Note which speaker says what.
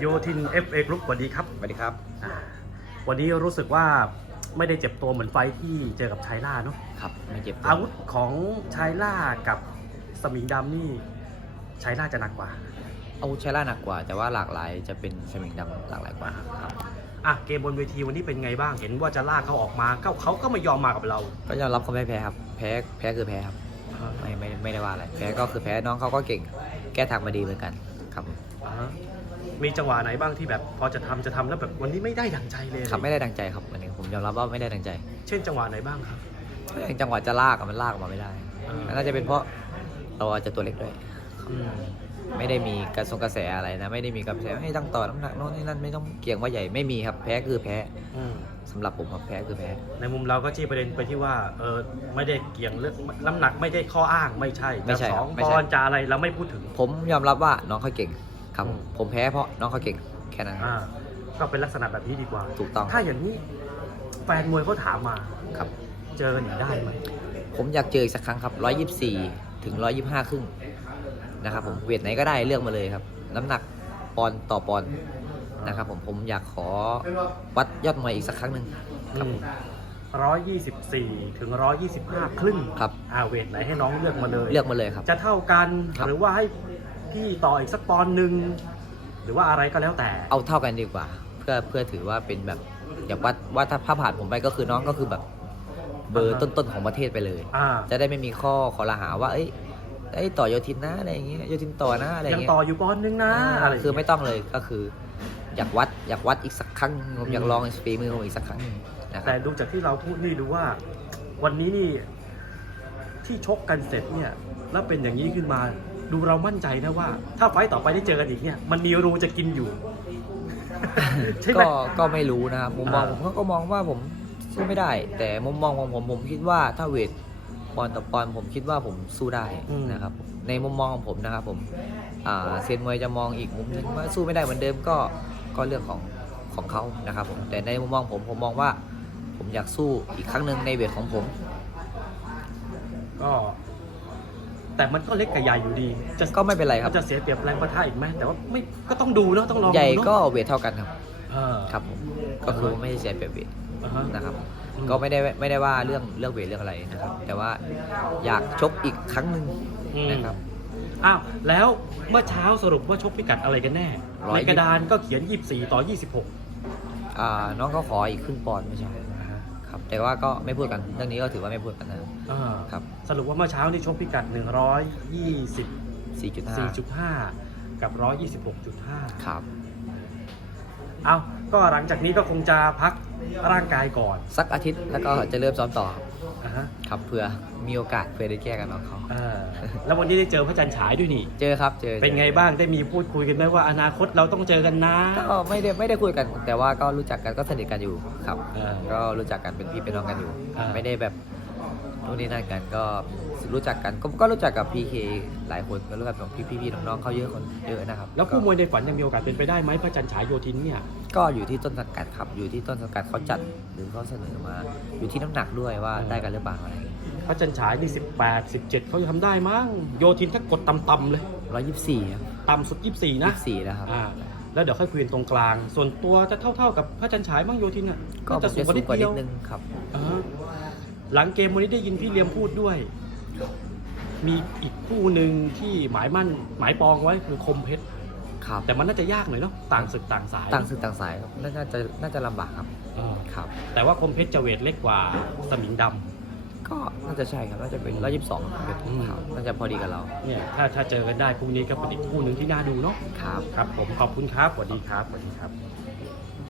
Speaker 1: โยทิน FA Group สวัสดีครับ
Speaker 2: สวัสดีครับ
Speaker 1: อ่าวันนี้รู้สึกว่าไม่ได้เจ็บตัวเหมือนไฟท์ที่เจอกับชายล่าเนาะ
Speaker 2: ครับไม่เจ็บตัว
Speaker 1: อาวุธของชายล่ากับสมิงดำนี่ชายล่าจะหนักกว่า
Speaker 2: อาวุธใช้ล่าหนักกว่า แต่ว่าหลากหลายจะเป็นสมิงดำหลากหลายกว่าครับ
Speaker 1: อะเกมบนเวทีวันนี้เป็นไงบ้างเห็นว่าจะลากเขาออกมาเขาเขาก็ไม่ยอมมากับเรา
Speaker 2: ก็ยอมรับเขาไม่แพ้ครับ แพ้แพ้คือแพ้ครับไม่ไม่ไม่ได้ว่าอะไรแพ้ก็คือแพ้น้องเขาก็เก่ง แก้ทางมาดีเหมือนกันครับผม
Speaker 1: อ่าฮะ มีจังหวะไหนบ้างที่แบบพอจะทำจะทำแล้วแบบวันนี้ไม่ได้ดังใจเลย
Speaker 2: ครับไม่ได้ดังใจครับวันนี้ผมยอมรับว่าไม่ได้ดังใจ
Speaker 1: เช่นจังหวะไหนบ้างครับ
Speaker 2: อย่างจังหวะจะลากอะมันลากออกมาไม่ได้
Speaker 1: อ่า
Speaker 2: น่าจะเป็นเพราะเราอาจจะตัวเล็กด้วย
Speaker 1: อืม
Speaker 2: ไม่ได้มีกระทรงกระแสอะไรนะไม่ได้มีกระแสให้ตั้งต่อน้ำหนักโน่นนี่นั่นไม่ต้องเกี่ยงว่าใหญ่ไม่มีครับแพ้คือแพ้
Speaker 1: อืม
Speaker 2: สำหรับผมครับแพ้คือแพ้
Speaker 1: ในมุมเราก็ชี้ประเด็นไปที่ว่าเออไม่ได้เกี่ยงเรื่องน้ำหนักไม่ได้ข้ออ้างไม่ใช่
Speaker 2: ไม่ใช่
Speaker 1: จะส
Speaker 2: ครั
Speaker 1: อบง
Speaker 2: ไม่
Speaker 1: ป
Speaker 2: ใช่
Speaker 1: อนด์จะอะไรเราไม่พูดถึง
Speaker 2: ผมยอมรับว่าน้องเขาเก่ง ครับ
Speaker 1: อืม
Speaker 2: ผมแพ้เพราะน้องเขาเก่งแค่นั้นครับ
Speaker 1: อ่าก็เป็นลักษณะแบบนี้ดีกว่า
Speaker 2: ถูกต้อง
Speaker 1: ถ้าอย่างนี้แฟนมวยเขาถามมา
Speaker 2: ครับ
Speaker 1: เจอกันอีกได้ไหม
Speaker 2: ผมอยากเจออีกสักครั้งครับ 124 ถึง 125 ครึ่งนะครับผมเวทไหนก็ได้เลือกมาเลยครับ น้ำหนักปอนด์ต่อปอนด์นะครับผมผมอยากขอวัดยอดมวยอีกสักครั้งหนึ่งครับผม
Speaker 1: ร้อยยี่สิบสี่ถึงร้อยยี่สิบห้าครึ่ง
Speaker 2: ครับ
Speaker 1: อาเวทไหนให้น้องเลือกมาเลย
Speaker 2: เลือกมาเลยครับ
Speaker 1: จะเท่ากัน
Speaker 2: ครับ
Speaker 1: หรือว่าให้ พี่ต่ออีกสักปอนด์หนึ่งหรือว่าอะไรก็แล้วแต่
Speaker 2: เอาเท่ากันดีกว่า เพื่อเพื่อถือว่าเป็นแบบอยากวัดว่าถ้าถ้าผ่านผมไปก็คือน้องก็คือแบบเบอร์ต้นๆของประเทศไปเลย
Speaker 1: อ่า
Speaker 2: จะได้ไม่มีข้อขอรหาว่า เอ้ยเอ้ยต่อโยทินนะอะไรอย่างเงี้ยโยทินต่อนะอะไรอ
Speaker 1: ยั
Speaker 2: ย่างงเงี้ย
Speaker 1: ต่ออยู่ปอนด์หนึงนะ
Speaker 2: อ่า
Speaker 1: อะไร
Speaker 2: คือไม่ต้องเลยก็คือ อยากวัดอยากวัดอีกสักครั้งหนึ่งผมอยากลองฝีมือผมอีกสักครั้งหนึ่งนะครั
Speaker 1: แต่
Speaker 2: บ
Speaker 1: ดูจากที่เราพูดนี่ดูว่า วันนี้นี่ที่ชกกันเสร็จเนี่ย แล้วเป็นอย่างนี้ขึ้นมา ดูเรามั่นใจนะว่า ถ้าไฟต์ต่อไปได้เจอกันอีกเนี่ย มันมีรูจะกินอยู่ ใช่ไหม
Speaker 2: ก็ก็ไม่รู้นะครับมุมมอง
Speaker 1: อ่า
Speaker 2: ผมก็มองว่าผมสู้ไม่ได้ แต่มุมมองของผมผมคิดว่าถ้าเวทปอนด์ต่อปอนด์ผมคิดว่าผมสู้ได้นะครับในมุมมองของผมนะครับผมอ่าเซียนมวยจะมองอีกมุมหนึงว่าสู้ไม่ได้เหมือนเดิมก็ก็เรื่องของของเขานะครับผมแต่ในมุมมองผมผมมองว่า ผมอยากสู้อีกครั้งหนึ่งในเวทของผม
Speaker 1: ก็ แต่มันก็เล็กกับใหญ่อยู่ดี จะ
Speaker 2: ก็ไม่เป็นไรครั
Speaker 1: มั
Speaker 2: บ
Speaker 1: นจะเสียเปรียบแรงประทะอีกไหมแต่ว่าไม่ก็ต้องดูเนาะต้องลองดู
Speaker 2: ใหญ่
Speaker 1: เนอะ
Speaker 2: ก็เวทเท่ากันครับ
Speaker 1: เออ
Speaker 2: ครับผมก็คือไม่ได้เสียเปรียบเวท
Speaker 1: อ่าฮะ
Speaker 2: นะครับ
Speaker 1: อืม
Speaker 2: ก็ไม่ได้ไม่ได้ว่าเรื่องเรื่องเวทเรื่องอะไรนะครับ แต่ว่าอยากชกอีกครั้งหนึ่ง
Speaker 1: อืม
Speaker 2: นะครับ
Speaker 1: อ้าวแล้วเมื่อเช้าสรุปว่าชกพิกัดอะไรกันแน่
Speaker 2: ร้อย
Speaker 1: ใน
Speaker 2: ยี่
Speaker 1: กระดานก็เขียน 24 ต่อ 26
Speaker 2: อ่าน้องก็ขออีกครึ่งปอนด์ไม่ใช่ ครับ แต่ว่าก็ไม่พูดกันเรื่องนี้ก็ถือว่าไม่พูดกันนะครับ
Speaker 1: อ่า
Speaker 2: ครับ
Speaker 1: สรุปว่าเมื่อเช้านี่ชกพิกัด 124.5
Speaker 2: 4.5
Speaker 1: กับ 126.5
Speaker 2: ครับ
Speaker 1: เอาก็หลังจากนี้ก็คงจะพักร่างกายก่อน
Speaker 2: สักอาทิตย์แล้วก็จะเริ่มซ้อมต่อครับ
Speaker 1: อ่าฮะ
Speaker 2: ครับเพื่อมีโอกาสเพื่อได้แก้กันน้องเขา
Speaker 1: เออแล้ววันนี้ได้เจอพระจันทร์ฉายด้วยนี่
Speaker 2: เจอครับเจอ
Speaker 1: เป็นไงบ้างได้มีพูดคุยกันไหมว่าอนาคตเราต้องเจอกันนะ
Speaker 2: ก็ไม่ได้ไม่ได้คุยกัน แต่ว่าก็รู้จักกันก็สนิทกันอยู่ครับ
Speaker 1: เออ
Speaker 2: ก็รู้จักกันเป็นพี่เป็นน้องกันอยู่
Speaker 1: อ่า
Speaker 2: ไม่ได้แบบ นู่นนี่นั่นกันก็รู้จักกันก็ก็รู้จักกับพีเคหลายคนก็รู้จักกับพี่พี่ๆน้องๆเขาเยอะคนเยอะนะครับ
Speaker 1: แล้วคู่ม
Speaker 2: ก็
Speaker 1: วยในฝันยังมีโอกาสเป็นไปได้ไหมพระจันทร์ฉายโยธินเนี่ย
Speaker 2: ก็อยู่ที่ต้นสังกัดครับอยู่ที่ต้นสังกัดเขาจัดหรือเขาเสนอมา อยู่ที่น้ำหนักด้วยว่า
Speaker 1: อืม
Speaker 2: ได้กันหรือเปล่าอะไรอย่างเงี้ย
Speaker 1: พระจันทร์ฉายนี่18 17เขาจะทำได้มั้งโยธินถ้ากดต่ำๆเลย
Speaker 2: ร้อยยี่สิบสี่ครับ
Speaker 1: ต่ำสุด24
Speaker 2: ยี่
Speaker 1: นะ
Speaker 2: สิบสี่แล้วครับ
Speaker 1: อ่าแล้วเดี๋ยวค่อยคุยกันตรงกลาง ส่วนตัวจะเท่าๆกับพระจันทร์ฉายมั้งโยธินอะ
Speaker 2: ก็
Speaker 1: น่า
Speaker 2: ผ
Speaker 1: จะ
Speaker 2: ม
Speaker 1: สูง
Speaker 2: จะ
Speaker 1: กว่า
Speaker 2: สู
Speaker 1: นิ
Speaker 2: ง
Speaker 1: ด
Speaker 2: กว่า
Speaker 1: เดียว
Speaker 2: นิดนึงครับ
Speaker 1: อ่า หลังเกมวันนี้ได้ยินพี่เลียมพูดด้วย มีอีกคู่หนึ่งที่หมายมั่น หมายปองไว้คือคมเพชร
Speaker 2: ครับ
Speaker 1: แต่มันน่าจะยากหน่อยเนาะต่างศึกต่างสาย
Speaker 2: ต่างสื่อต่างสายครับน่าจะน่าจะลำบากครับ
Speaker 1: เออ
Speaker 2: ครับ
Speaker 1: แต่ว่าคมเพชรจะเวทเล็กกว่าสมิงดำ
Speaker 2: ก็น่าจะใช่ครับน่าจะเป็นร้อยยี่สิบสอง
Speaker 1: อืม
Speaker 2: ครับน่าจะพอดีกับเรา
Speaker 1: เนี่ยถ้าถ้าเจอกันได้พรุ่งนี้ก็เป็นอีกคู่หนึ่งที่น่าดูเนาะ
Speaker 2: ครับ
Speaker 1: ครับผมขอบคุณครับสวัสดีครับสวัสดีครับ